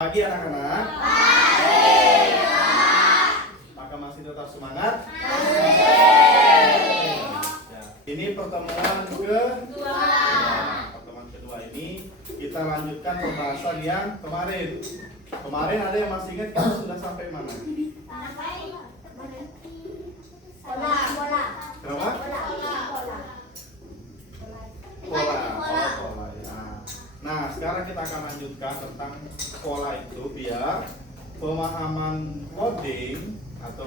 Pagi anak-anak. Maka masih tetap semangat. Ya, ini pertemuan kedua. Pertemuan kedua ini kita lanjutkan pembahasan yang kemarin. Kemarin ada yang masih ingat kita sudah sampai mana? Bola. Kenapa? Pola. Oh, pola ya. Nah, sekarang kita akan lanjutkan tentang pola itu biar pemahaman coding atau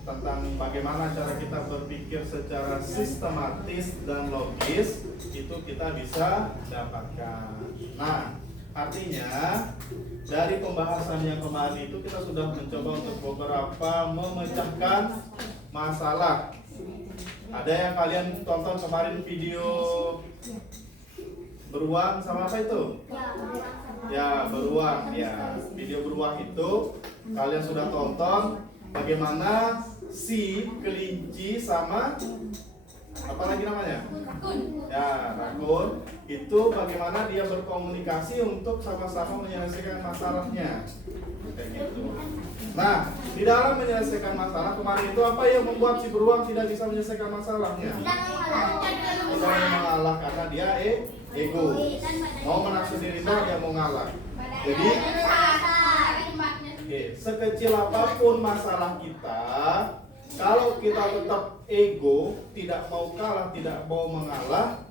tentang bagaimana cara kita berpikir secara sistematis dan logis itu kita bisa dapatkan. Nah, artinya dari pembahasan yang kemarin itu kita sudah mencoba untuk beberapa memecahkan masalah. Ada yang kalian tonton kemarin video beruang sama apa itu? Ya, beruang ya. Video beruang itu kalian sudah tonton bagaimana si kelinci sama apa lagi namanya? Ya, rakun itu bagaimana dia berkomunikasi untuk sama-sama menyelesaikan masalahnya. Kayak gitu. Nah, di dalam menyelesaikan masalah kemarin itu apa yang membuat si beruang tidak bisa menyelesaikan masalahnya? Tidak mengalah karena dia ego. Mau menang sendiri dia mau ngalah. Jadi sekecil apapun masalah kita, kalau kita tetap ego, tidak mau kalah, tidak mau mengalah,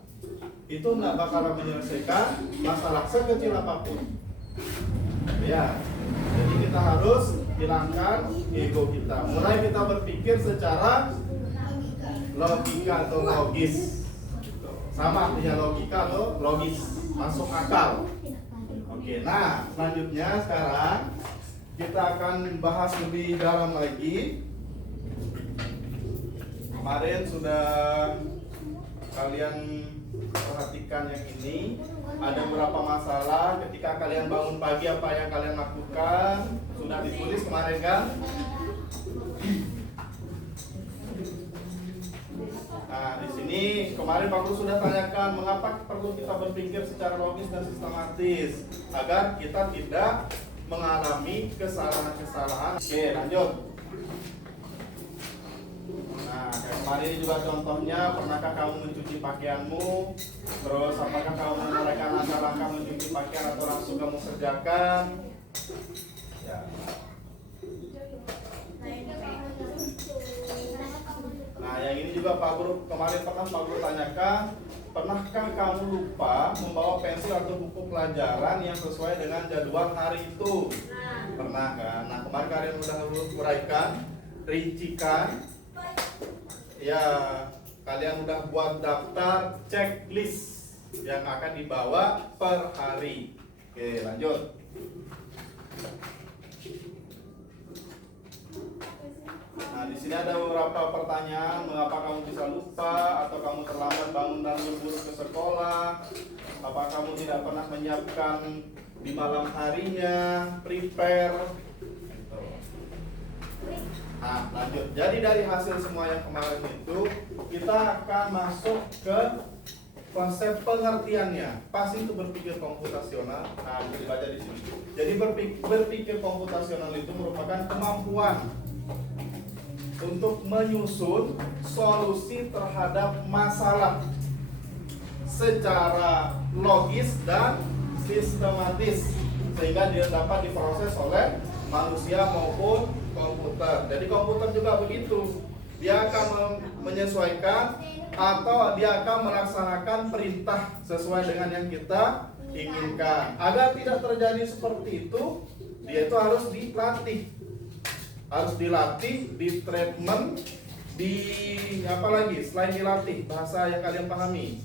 itu nggak bakalan menyelesaikan masalah sekecil apapun. Ya, jadi kita harus hilangkan ego kita. Mulai kita berpikir secara logika atau logis. Sama artinya logika atau logis, masuk akal. Oke, nah selanjutnya sekarang kita akan bahas lebih dalam lagi. Kemarin sudah kalian perhatikan yang ini. Ada beberapa masalah ketika kalian bangun pagi, apa yang kalian lakukan sudah ditulis kemarin kan? Nah, di sini kemarin Pak Guru sudah tanyakan mengapa perlu kita berpikir secara logis dan sistematis agar kita tidak mengalami kesalahan-kesalahan. Oke, lanjut. Nah, kayak kemarin juga contohnya, pernahkah kamu mencuci pakaianmu? Terus apakah kamu menerapkan langkah-langkah mencuci pakaian atau langsung kamu kerjakan? Ya. Nah, yang ini juga Pak Guru kemarin pernah Pak Guru tanyakan, pernahkah kamu lupa membawa pensil atau buku pelajaran yang sesuai dengan jadwal hari itu? Pernah kan? Nah, kemarin kalian sudah uraikan, rincikan. Ya, kalian udah buat daftar checklist yang akan dibawa per hari. Oke, lanjut. Nah, di sini ada beberapa pertanyaan, mengapa kamu bisa lupa atau kamu terlambat bangun dan lembur ke sekolah? Apa kamu tidak pernah menyiapkan di malam harinya, prepare? Gitu. Nah, lanjut. Jadi dari hasil semua yang kemarin itu, kita akan masuk ke konsep pengertiannya. Pasti itu berpikir komputasional. Nah, bisa dibaca di sini. Jadi berpikir komputasional itu merupakan kemampuan untuk menyusun solusi terhadap masalah secara logis dan sistematis sehingga dia dapat diproses oleh manusia maupun komputer. Jadi komputer juga begitu, dia akan menyesuaikan atau dia akan melaksanakan perintah sesuai dengan yang kita inginkan. Agar tidak terjadi seperti itu, dia itu harus dilatih, di treatment, di apa lagi selain dilatih, bahasa yang kalian pahami,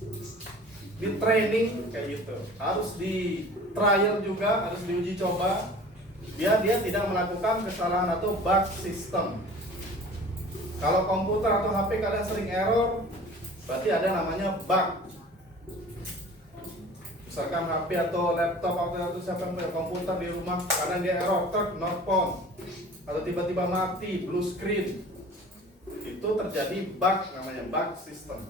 di training kayak gitu, harus di trial juga, harus diuji coba biar dia tidak melakukan kesalahan atau bug system. Kalau komputer atau HP kalian sering error, berarti ada namanya bug. Misalkan HP atau laptop atau siapa yang punya komputer di rumah, kadang dia error, not phone, atau tiba-tiba mati, blue screen, itu terjadi bug, namanya bug system.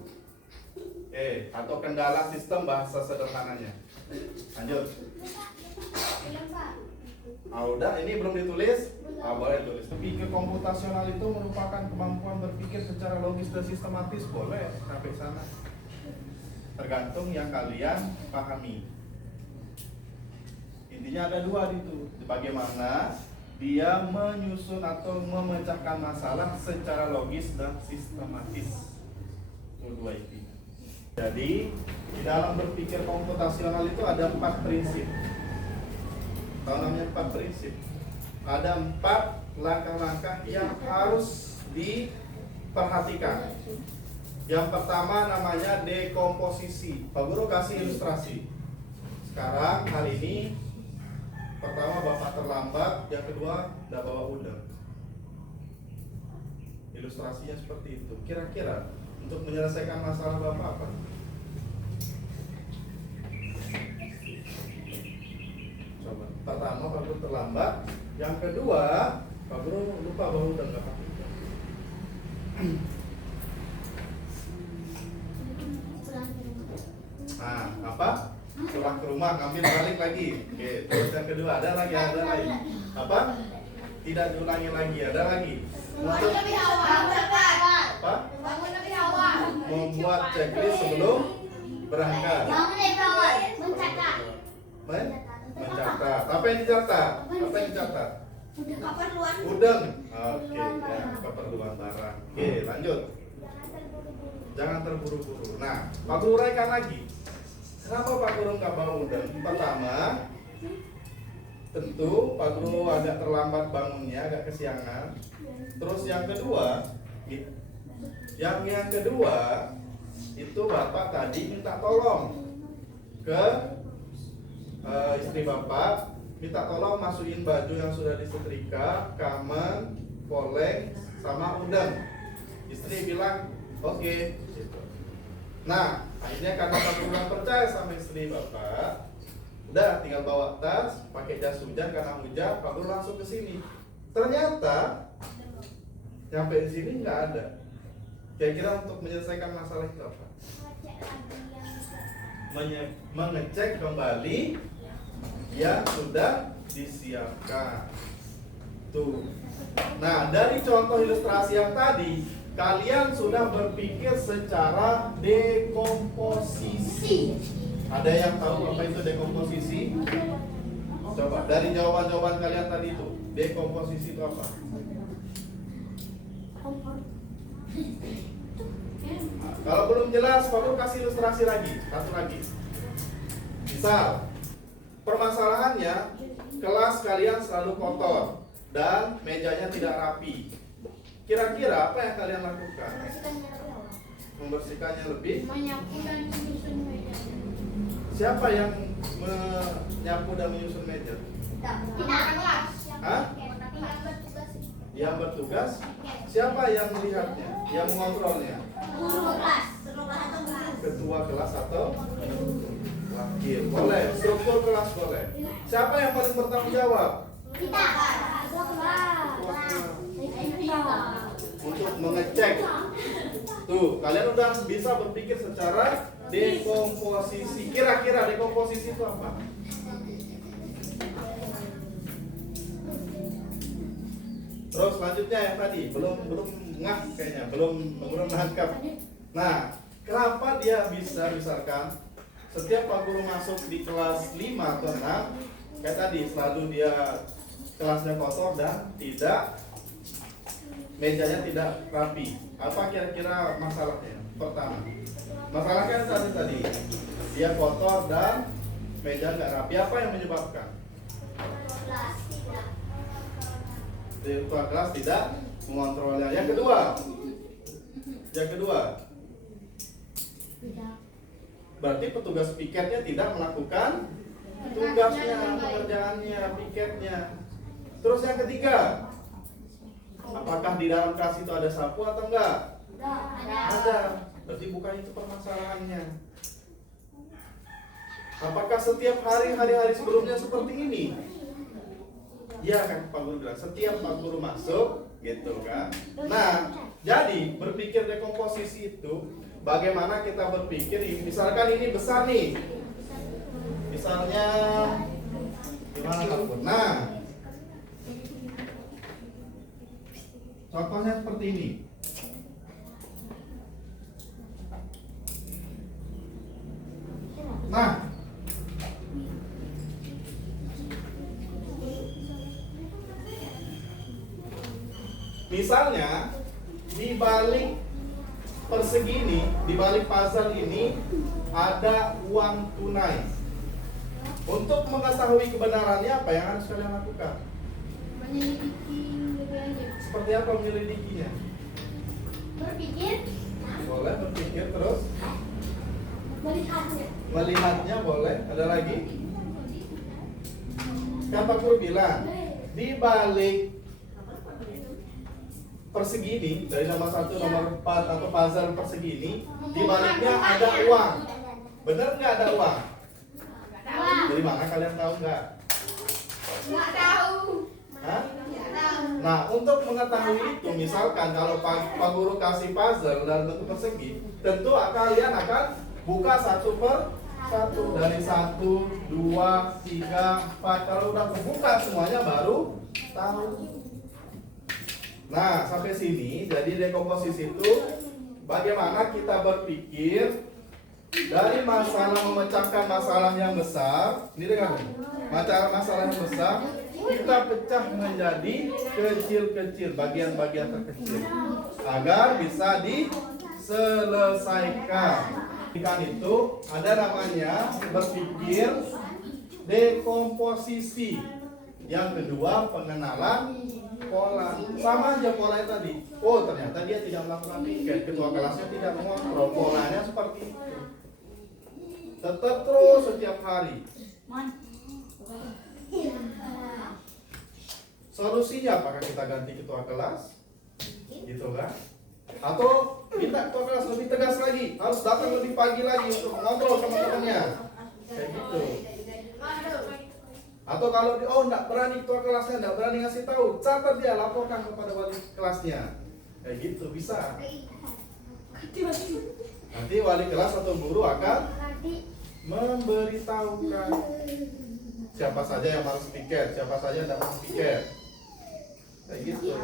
Atau kendala sistem bahasa sederhananya. Lanjut. Udah, ini belum ditulis? Boleh tulis. Berpikir komputasional itu merupakan kemampuan berpikir secara logis dan sistematis. Boleh sampai sana. Tergantung yang kalian pahami. Intinya ada dua itu. Bagaimana dia menyusun atau memecahkan masalah secara logis dan sistematis. Itu dua intinya. Jadi di dalam berpikir komputasional itu ada 4 prinsip. Tahu namanya 4 prinsip? Ada 4 langkah-langkah yang harus diperhatikan. Yang pertama namanya dekomposisi. Pak Guru kasih ilustrasi. Sekarang hari ini pertama Bapak terlambat, yang kedua udah bawa udang. Ilustrasinya seperti itu. Kira-kira untuk menyelesaikan masalah Bapak apa? Coba. Pertama Pak Guru terlambat, yang kedua Pak Guru lupa bawa udang, nggak pakai udang. Nah, apa? Pulang ke rumah, ngambil balik lagi. Oke, terus yang kedua ada lagi. Apa? Tidak diulangi lagi, ada lagi. Untuk apa? Membuat checklist sebelum berangkat. Mencatat. Apa yang dicatat? Apa yang dicatat? Udang. Oke, ya, keperluan barang. Oke, lanjut. Jangan terburu-buru. Nah, Pak Guru uraikan lagi. Kenapa Pak Guru nggak bawa udang? Pertama, tentu Pak Guru agak terlambat bangunnya, agak kesiangan. Terus yang kedua, yang kedua itu Bapak tadi minta tolong ke istri Bapak, minta tolong masukin baju yang sudah disetrika, kamen, poleng, sama udang. Istri bilang, oke. Nah, akhirnya karena Pak Guru nggak percaya sama istri Bapak, udah tinggal bawa tas, pakai jas hujan karena hujan, Pak Guru langsung ke sini. Ternyata sampai di sini nggak ada. Kira-kira untuk menyelesaikan masalah itu apa? Mengecek kembali yang sudah disiapkan. Tuh. Nah, dari contoh ilustrasi yang tadi, kalian sudah berpikir secara dekomposisi. Ada yang tahu apa itu dekomposisi? Coba, dari jawaban-jawaban kalian tadi itu, dekomposisi itu apa? Nah, kalau belum jelas, Pak Guru kasih ilustrasi lagi, satu lagi. Misal, permasalahannya, kelas kalian selalu kotor dan mejanya tidak rapi. Kira-kira apa yang kalian lakukan? Membersihkannya lebih? Menyapu dan menyusun meja. Siapa yang menyapu dan menyusun meja? Tidak. Hah? Yang bertugas? Siapa yang melihatnya? Yang mengontrolnya? Ketua kelas atau wakil? Boleh. Struktur kelas boleh. Siapa yang paling bertanggung jawab? Kita. Untuk mengecek. Tuh, kalian udah bisa berpikir secara dekomposisi. Kira-kira dekomposisi itu apa? Terus selanjutnya yang tadi belum ngah kayaknya, belum nangkap. Nah, kenapa dia bisa misalkan setiap Pak Guru masuk di kelas 5 atau 6 kayak tadi selalu dia kelasnya kotor dan tidak mejanya tidak rapi. Apa kira-kira masalahnya? Pertama, masalahnya tadi dia kotor dan meja nggak rapi. Apa yang menyebabkan? Ketua kelas tidak mengontrolnya. Yang kedua, berarti petugas piketnya tidak melakukan tugasnya, pekerjaannya, piketnya. Terus yang ketiga, apakah di dalam kelas itu ada sapu atau enggak? Ada. Berarti bukan itu permasalahannya. Apakah setiap hari-hari sebelumnya seperti ini? Ya kan Pak Guru bilang, setiap Pak Guru masuk, gitu kan. Nah, jadi berpikir dekomposisi itu, bagaimana kita berpikir, misalkan ini besar nih. Misalnya, gimana Pak Guru? Nah, Contohnya seperti ini. Nah, misalnya di balik persegi ini, di balik puzzle ini ada uang tunai. Untuk mengetahui kebenarannya apa yang harus kalian lakukan? Menyelidiki lebih lanjut. Seperti apa menyelidikinya? Berpikir. Boleh berpikir terus. Melihatnya. Melihatnya boleh. Ada lagi? Kan Pak Guru bilang di balik persegi ini dari nomor 1, nomor 4 atau puzzle persegi ini di baliknya ada uang. Benar nggak ada uang? Dari mana kalian tahu nggak? Nggak tahu. Hah? Nggak tahu. Nah, untuk mengetahui itu, misalkan kalau Pak Guru kasih puzzle dalam bentuk persegi, tentu kalian akan buka satu per satu dari 1, 2, 3, 4. Kalau udah kebuka semuanya baru tahu. Nah, sampai sini jadi dekomposisi itu bagaimana kita berpikir dari masalah memecahkan masalah yang besar. Ini dengan masalah yang besar kita pecah menjadi kecil-kecil, bagian-bagian terkecil agar bisa diselesaikan. Ikan itu ada namanya berpikir dekomposisi. Yang kedua pengenalan pola. Sama aja polanya tadi. Oh ternyata dia tidak melakukan piket, ketua kelasnya tidak mengontrol. Polanya seperti itu. Tetap terus setiap hari. Solusinya apakah kita ganti ketua kelas? Gitu kan? Atau minta ketua kelas lebih tegas lagi, harus datang lebih pagi lagi untuk mengontrol teman-temannya. Kayak gitu. Atau kalau enggak berani ketua kelasnya, enggak berani ngasih tahu, catat dia, laporkan kepada wali kelasnya. Kayak gitu bisa. Nanti wali kelas atau guru akan memberitahukan siapa saja yang harus piket, siapa saja yang tidak harus piket. Kayak gitu.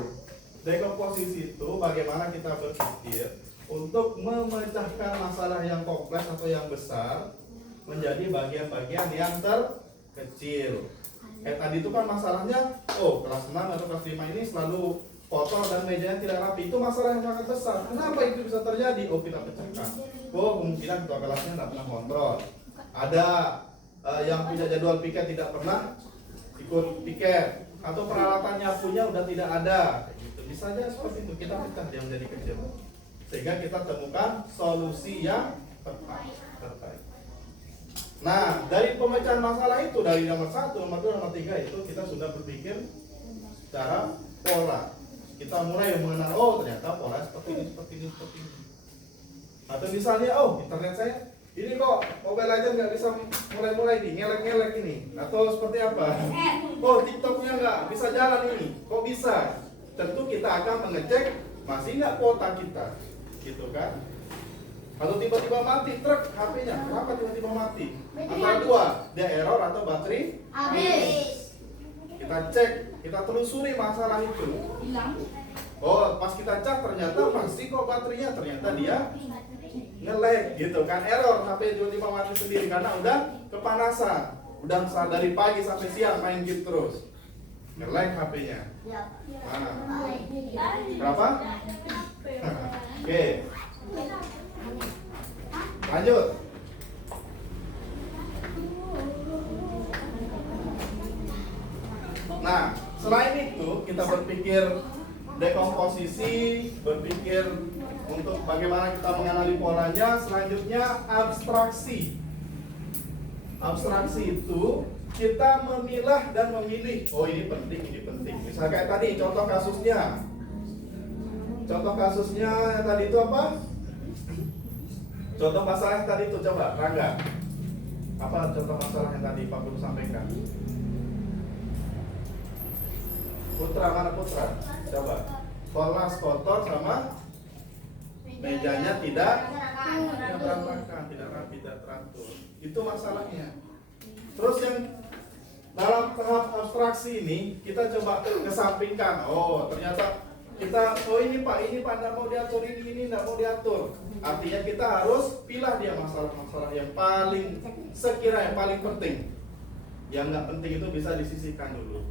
Dekomposisi itu bagaimana kita berpikir untuk memecahkan masalah yang kompleks atau yang besar menjadi bagian-bagian yang terkecil. Kayak tadi itu kan masalahnya, kelas 6 atau kelas 5 ini selalu kotor dan mejanya tidak rapi. Itu masalah yang sangat besar. Kenapa itu bisa terjadi? Kita pecahkan. Kemungkinan ketua kelasnya tidak pernah kontrol. Ada yang punya jadwal piket tidak pernah ikut piket, atau peralatan nyapunya udah tidak ada. Gitu. Bisa aja seperti itu, kita pecah dia menjadi kecil sehingga kita temukan solusi yang terbaik. Nah, dari pemecahan masalah itu dari nomor 1, nomor 2, nomor 3 itu kita sudah berpikir secara pola. Kita mulai mengenal, ternyata pola seperti ini, seperti ini, seperti ini. Atau misalnya, internet saya ini kok Mobile Legends nggak bisa mulai nih, ngelek-ngelek ini. Atau seperti apa? TikToknya nggak bisa jalan ini. Kok bisa? Tentu kita akan mengecek masih nggak kuota kita, gitu kan? Atau tiba-tiba mati truk HP-nya, kenapa tiba-tiba mati? Antara dua, dia error atau baterai Habis. Kita cek, kita telusuri masalah itu. Hilang. Pas kita cek ternyata masih kok baterainya, ternyata dia nge-lag gitu kan, error, HP tiba-tiba mati sendiri karena udah kepanasan, udah dari pagi sampai siang main game terus, nge-lag HP-nya. Berapa? Oke. Lanjut. Nah, selain itu kita berpikir dekomposisi, berpikir untuk bagaimana kita mengenali polanya. Selanjutnya abstraksi. Abstraksi itu kita memilah dan memilih. Ini penting, ini penting. Misalnya kayak tadi contoh kasusnya. Contoh kasusnya yang tadi itu apa? Contoh masalah yang tadi itu coba, Rangga. Apa contoh masalah yang tadi Pak Guru sampaikan? Putra, mana Putra? Coba. Kelas kotor sama mejanya tidak berantakan, tidak rapi, tidak teratur. Itu masalahnya. Terus yang dalam tahap abstraksi ini kita coba kesampingkan. Ternyata kita, oh ini Pak nggak mau diatur, ini nggak mau diatur. Artinya kita harus pilih dia masalah-masalah yang paling sekiranya paling penting. Yang nggak penting itu bisa disisihkan dulu.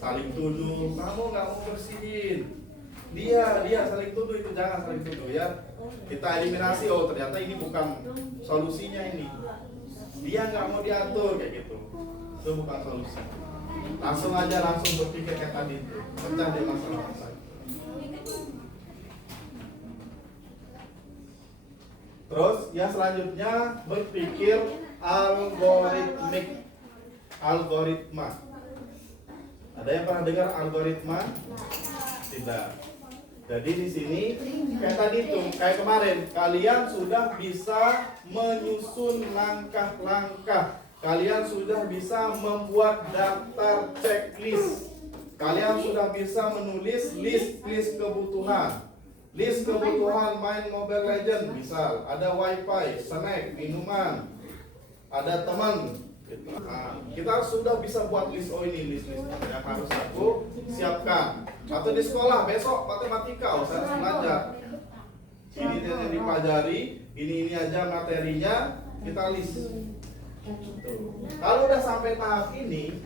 Saling tuduh, kamu nggak mau bersihin. Dia saling tuduh, itu jangan saling tuduh ya. Kita eliminasi, oh ternyata ini bukan solusinya ini. Dia nggak mau diatur kayak gitu. Itu bukan solusi. Langsung berpikir kayak tadi itu. Pecah deh masalah-masalah. Terus yang selanjutnya berpikir algoritma. Ada yang pernah dengar algoritma? Tidak. Jadi di sini kayak tadi tuh, kayak kemarin, kalian sudah bisa menyusun langkah-langkah. Kalian sudah bisa membuat daftar checklist. Kalian sudah bisa menulis list kebutuhan. List kebutuhan main Mobile Legends, misal ada wifi, snack, minuman, ada teman. Nah, kita sudah bisa buat list, oh ini list yang harus aku siapkan. Atau di sekolah besok matematika, saya harus belajar. Ini yang dipelajari, ini aja materinya, kita list. Kalau udah sampai tahap ini,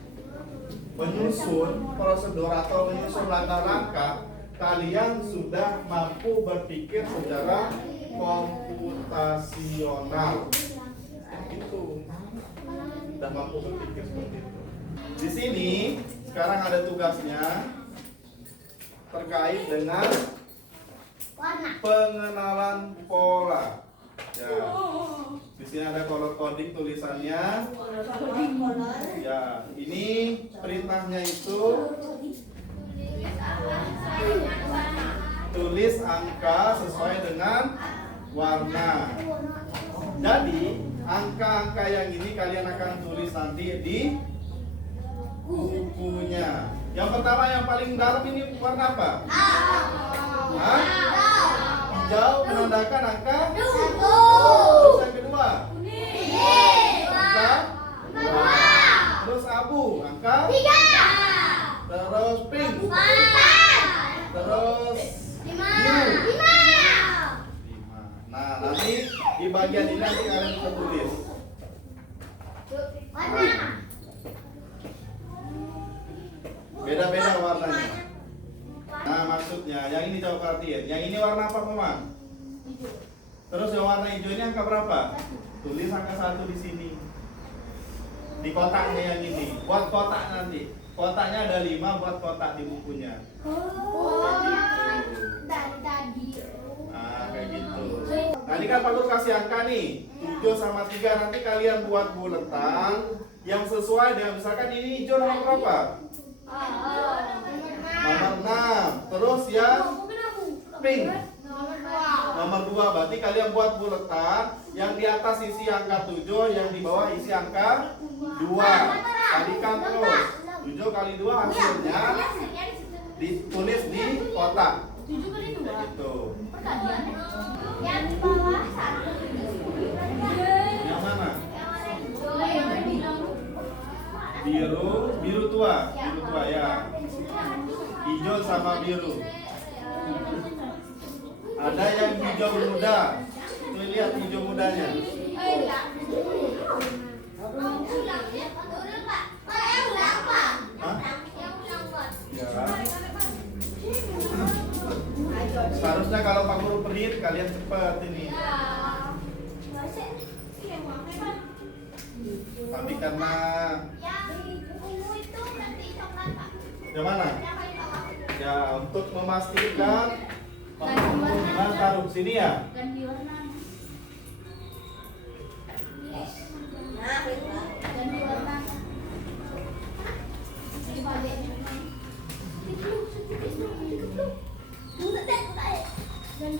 menyusun prosedur atau menyusun langkah-langkah, kalian sudah mampu berpikir secara komputasional. Gitu. Sudah mampu berpikir seperti itu. Di sini sekarang ada tugasnya terkait dengan pengenalan pola. Ya. Di sini ada color coding tulisannya. Ya, ini perintahnya itu tulis angka sesuai dengan warna. Jadi angka-angka yang ini kalian akan tulis nanti di bukunya. Yang pertama yang paling dalam ini warna apa? Hah? Hijau menandakan angka 1. Terus yang kedua? Angka 2. Terus abu angka 3. Terus pink 4. Terus biru 5. Nah, nanti di bagian ini nanti kalian bisa tulis. Beda-beda warnanya. Nah, maksudnya yang ini coba perhatiin. Yang ini warna apa, Mama? Terus yang warna hijau ini angka berapa? Tulis angka 1 di sini. Di kotaknya yang ini. Buat kotak nanti. Kotaknya ada 5 buat kotak di bukunya. Nah, kayak gitu. Nah, ini kan Pak Guru kasih angka nih. 7 sama 3, nanti kalian buat buletan yang sesuai dengan, misalkan ini hijau nomor berapa? Nomor 6. Terus yang pink nomor 2. Berarti kalian buat buletan yang di atas isi angka 7, yang di bawah isi angka 2. Kalikan terus. 7 kali 2 hasilnya ditulis di kotak. 7 kali 2. Gitu. Yang di bawah 1. Yang mana? Biru. Biru tua ya. Hijau sama biru. Ada yang hijau muda. Tuh lihat hijau mudanya. Hah? Ya. Seharusnya kalau Pak Guru pelit, kalian cepat ini. Tapi karena yang mana? Ya, untuk memastikan Pak Guru taruh sini ya. Ganti warna. Dan